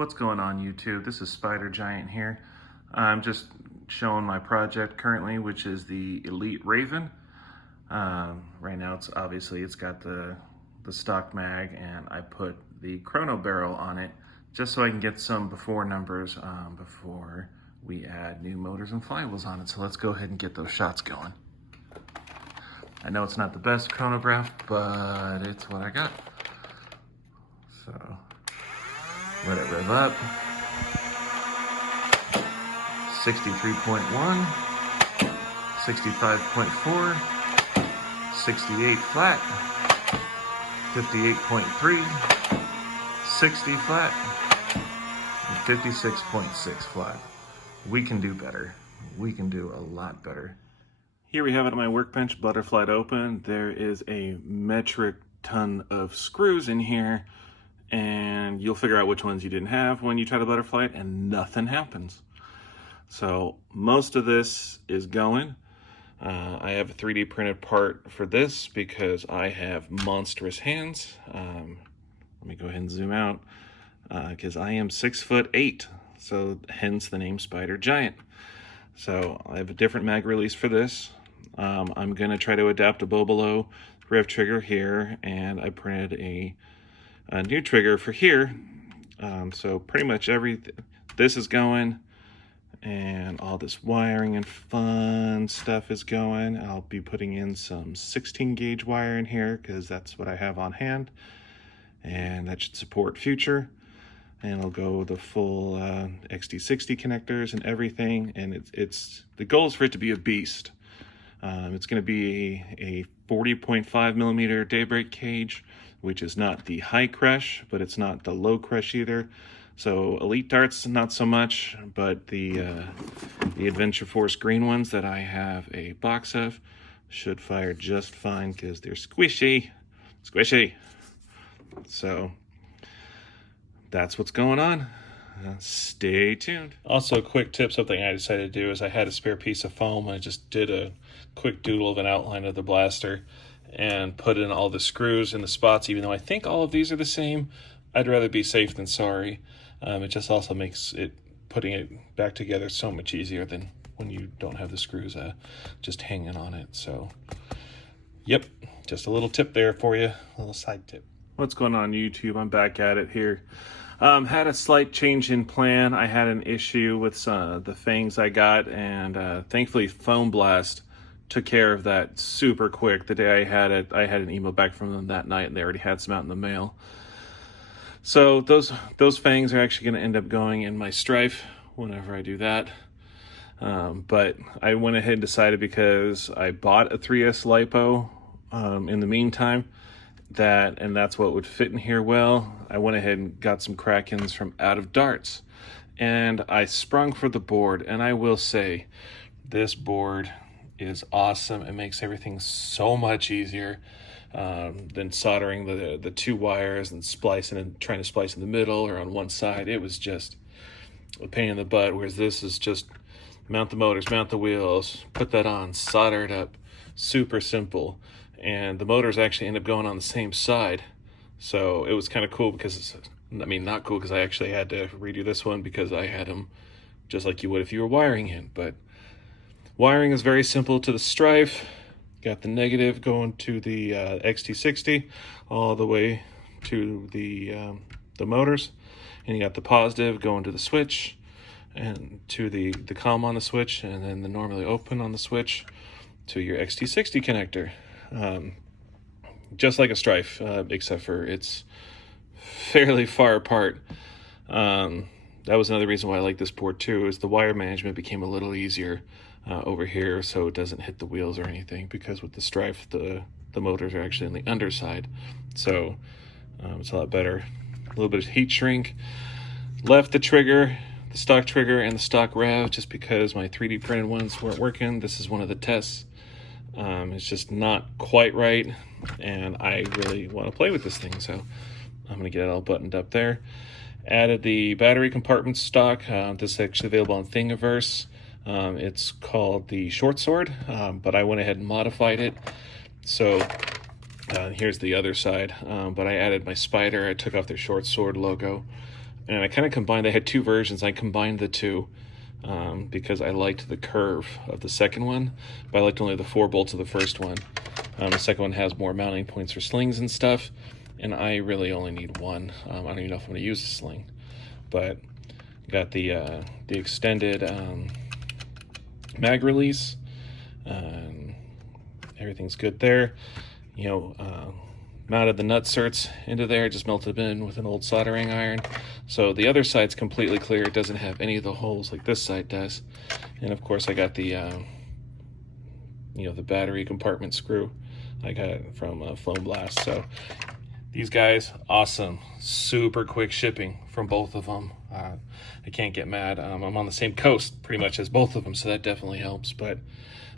What's going on YouTube? This is Spider Giant here. I'm just showing my project currently, which is the Elite Rayven. Right now it's got the stock mag, and I put the chrono barrel on it just so I can get some before numbers before we add new motors and flywheels on it. So let's go ahead and get those shots going. I know it's not the best chronograph, but it's what I got. So let it rev up. 63.1, 65.4, 68 flat, 58.3, 60 flat, and 56.6 flat. We can do better. We can do a lot better. Here we have it on my workbench, butterflied open. There is a metric ton of screws in here, and you'll figure out which ones you didn't have when you try to butterfly it, and nothing happens. So most of this is going. I have a 3D printed part for this because I have monstrous hands. Let me go ahead and zoom out because I am 6'8", so hence the name Spider Giant. So I have a different mag release for this. I'm gonna try to adapt a bow below rev trigger here, and I printed a new trigger for here. So pretty much this is going, and all this wiring and fun stuff is going. I'll be putting in some 16 gauge wire in here because that's what I have on hand, and that should support future. And I'll go the full XT60 connectors and everything, and the goal is for it to be a beast. It's going to be a 40.5 millimeter Daybreak cage, which is not the high crush, but it's not the low crush either. So Elite darts, not so much, but the Adventure Force green ones that I have a box of should fire just fine because they're squishy. So that's what's going on. Stay tuned. Also, a quick tip, something I decided to do is I had a spare piece of foam. I just did a quick doodle of an outline of the blaster and put in all the screws in the spots, even though I think all of these are the same. I'd rather be safe than sorry. It just also makes putting it back together so much easier than when you don't have the screws just hanging on it. So, yep, just a little tip there for you, a little side tip. What's going on YouTube? I'm back at it here. Had a slight change in plan. I had an issue with the fangs I got, and thankfully Foam Blast took care of that super quick. The day I had it, I had an email back from them that night, and they already had some out in the mail. So those fangs are actually going to end up going in my Strife whenever I do that. But I went ahead and decided, because I bought a 3S lipo in the meantime, and that's what would fit in here well. I went ahead and got some Krakens from Out of Darts, and I sprung for the board, and I will say this board is awesome. It makes everything so much easier than soldering the two wires and splicing and trying to splice in the middle or on one side. It was just a pain in the butt, whereas this is just mount the motors, mount the wheels, put that on, solder it up. Super simple. And the motors actually end up going on the same side. So it was kind of cool because, not cool because I actually had to redo this one because I had them just like you would if you were wiring in. But wiring is very simple to the Strife. Got the negative going to the XT60 all the way to the motors. And you got the positive going to the switch and to the COM on the switch, and then the normally open on the switch to your XT60 connector. Just like a Strife, except for it's fairly far apart. That was another reason why I like this board too, is the wire management became a little easier over here, so it doesn't hit the wheels or anything, because with the Strife, the motors are actually on the underside. So it's a lot better. A little bit of heat shrink. Left the trigger, the stock trigger and the stock rev, just because my 3D printed ones weren't working. This is one of the tests. It's just not quite right, and I really want to play with this thing, so I'm going to get it all buttoned up there. Added the battery compartment stock. This is actually available on Thingiverse. It's called the Short Sword, but I went ahead and modified it. So here's the other side, but I added my Spider. I took off their Short Sword logo And I kind of combined, they had two versions. I combined the two because I liked the curve of the second one, but I liked only the 4 bolts of the first one. The second one has more mounting points for slings and stuff, and I really only need one. I don't even know if I'm going to use a sling, but got the extended mag release. Everything's good there. You know, mounted the nutserts into there, just melted them in with an old soldering iron. So the other side's completely clear. It doesn't have any of the holes like this side does. And of course I got the, you know, the battery compartment screw. I got it from Foam Blast. So these guys, awesome. Super quick shipping from both of them. I can't get mad. I'm on the same coast pretty much as both of them, so that definitely helps. But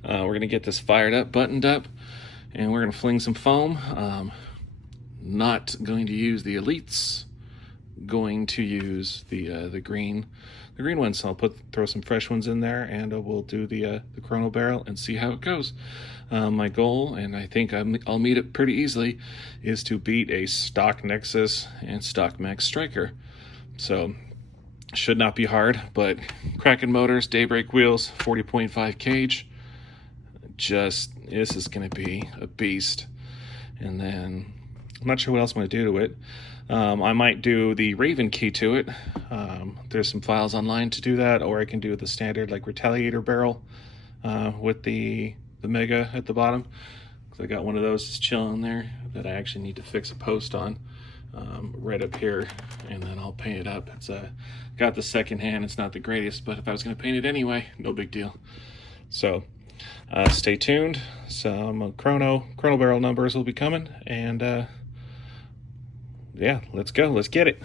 we're gonna get this fired up, buttoned up, and we're gonna fling some foam. Not going to use the Elites, going to use the green ones. So I'll throw some fresh ones in there, and we'll do the chrono barrel and see how it goes. My goal, and I think I'll meet it pretty easily, is to beat a stock Nexus and stock Max Striker. So should not be hard, but Kraken motors, Daybreak wheels, 40.5 cage. This is going to be a beast. And then I'm not sure what else I'm going to do to it. I might do the Rayven key to it. There's some files online to do that, or I can do the standard like Retaliator barrel with the Mega at the bottom. Because I got one of those just chilling there that I actually need to fix a post on right up here, and then I'll paint it up. It's got the second hand. It's not the greatest, but if I was going to paint it anyway, no big deal. So stay tuned. Some chrono barrel numbers will be coming, and yeah, let's go. Let's get it.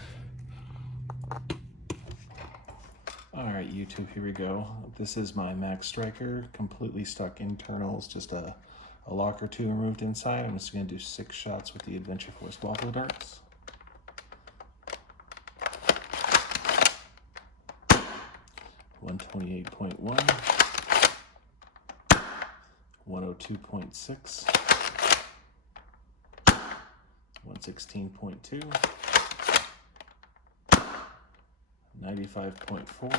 All right, YouTube, here we go. This is my Max Striker, completely stuck internals, just a lock or two removed inside. I'm just going to do 6 shots with the Adventure Force waffle darts. .128.1, 102.6, 116.2, 95.4,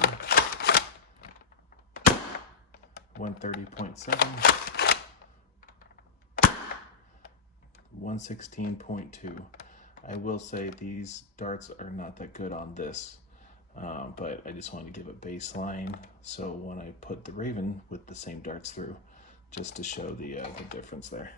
130.7, 116.2. I will say these darts are not that good on this, but I just wanted to give a baseline. So when I put the Rayven with the same darts through, just to show the difference there.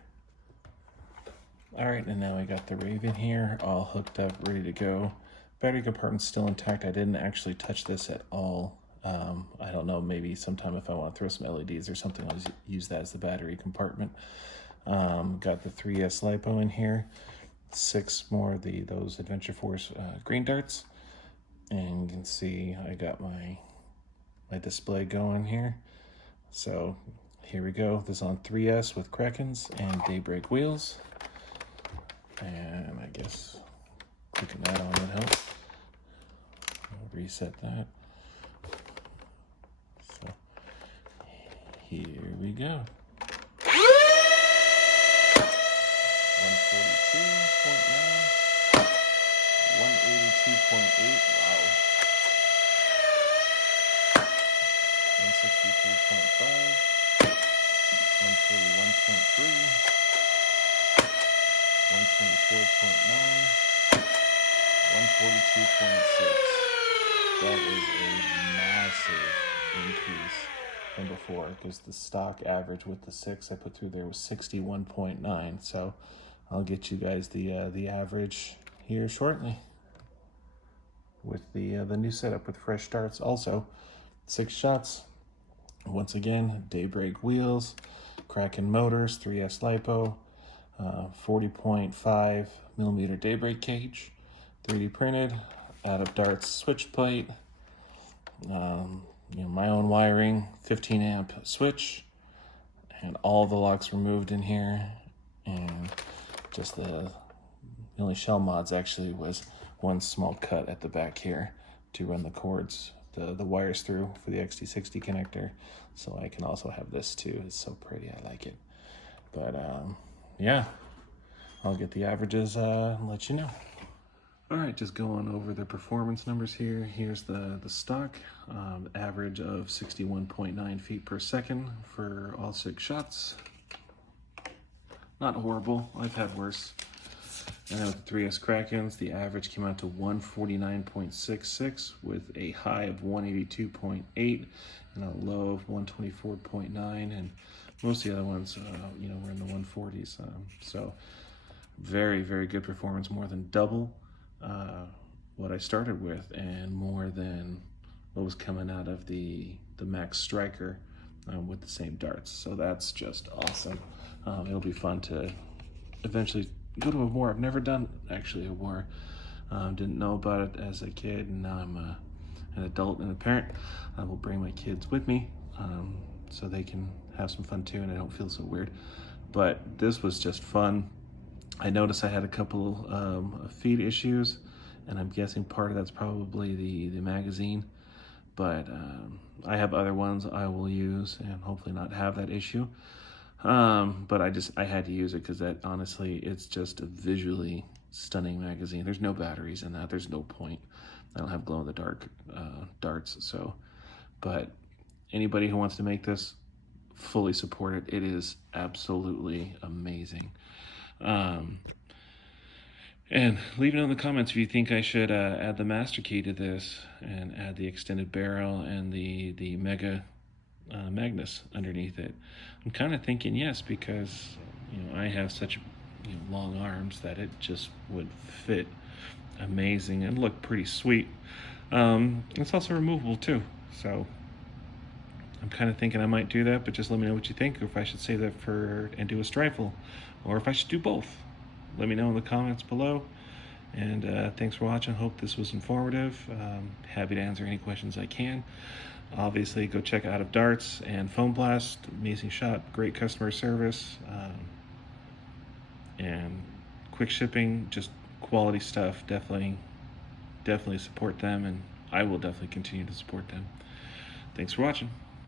All right, and now I got the Rayven here, all hooked up, ready to go. Battery compartment's still intact. I didn't actually touch this at all. I don't know, maybe sometime if I want to throw some LEDs or something, I'll use that as the battery compartment. Got the 3S LiPo in here, 6 more of those Adventure Force green darts. And you can see I got my display going here. So here we go. This is on 3S with Krakens and Daybreak wheels. And I guess clicking that on would help. I'll reset that. So here we go. 142.9, 182.8, wow. 163.5, 141.3, 124.9, 142.6. That is a massive increase from before, because the stock average with the 6 I put through there was 61.9. So I'll get you guys the average here shortly with the new setup with fresh darts. Also 6 shots. Once again, Daybreak wheels, Kraken motors, 3S LiPo, 40.5 millimeter Daybreak cage, 3D printed, out of darts switch plate, you know, my own wiring, 15 amp switch, and all the locks removed in here. And just the only shell mods actually was one small cut at the back here to run the cords, the wires through for the XT60 connector. So I can also have this too. It's so pretty, I like it. But yeah, I'll get the averages and let you know. All right, just going over the performance numbers here. Here's the stock, average of 61.9 feet per second for all 6 shots. Not horrible, I've had worse. And then with the 3S Krakens, the average came out to 149.66 with a high of 182.8 and a low of 124.9. And most of the other ones, were in the 140s. So very, very good performance, more than double what I started with, and more than what was coming out of the Max Striker with the same darts. So that's just awesome. It'll be fun to eventually go to a war. I've never done actually a war. Didn't know about it as a kid, and now I'm an adult and a parent. I will bring my kids with me so they can have some fun too, and I don't feel so weird. But this was just fun. I noticed I had a couple of feed issues, and I'm guessing part of that's probably the magazine. But I have other ones I will use and hopefully not have that issue. But I had to use it because that, honestly, it's just a visually stunning magazine. There's no batteries in that. There's no point. I don't have glow in the dark darts. So, but anybody who wants to make this, fully support it. It is absolutely amazing. And leave it in the comments if you think I should add the master key to this and add the extended barrel and the mega Magnus underneath it. I'm kind of thinking yes, because I have such long arms that it just would fit amazing and look pretty sweet. It's also removable too, so I'm kind of thinking I might do that, but just let me know what you think, or if I should save that and do a strifle, or if I should do both. Let me know in the comments below. And thanks for watching. Hope this was informative. Happy to answer any questions I can. Obviously, go check out of Darts and Foam Blast. Amazing shop, great customer service, and quick shipping. Just quality stuff. Definitely support them, and I will definitely continue to support them. Thanks for watching.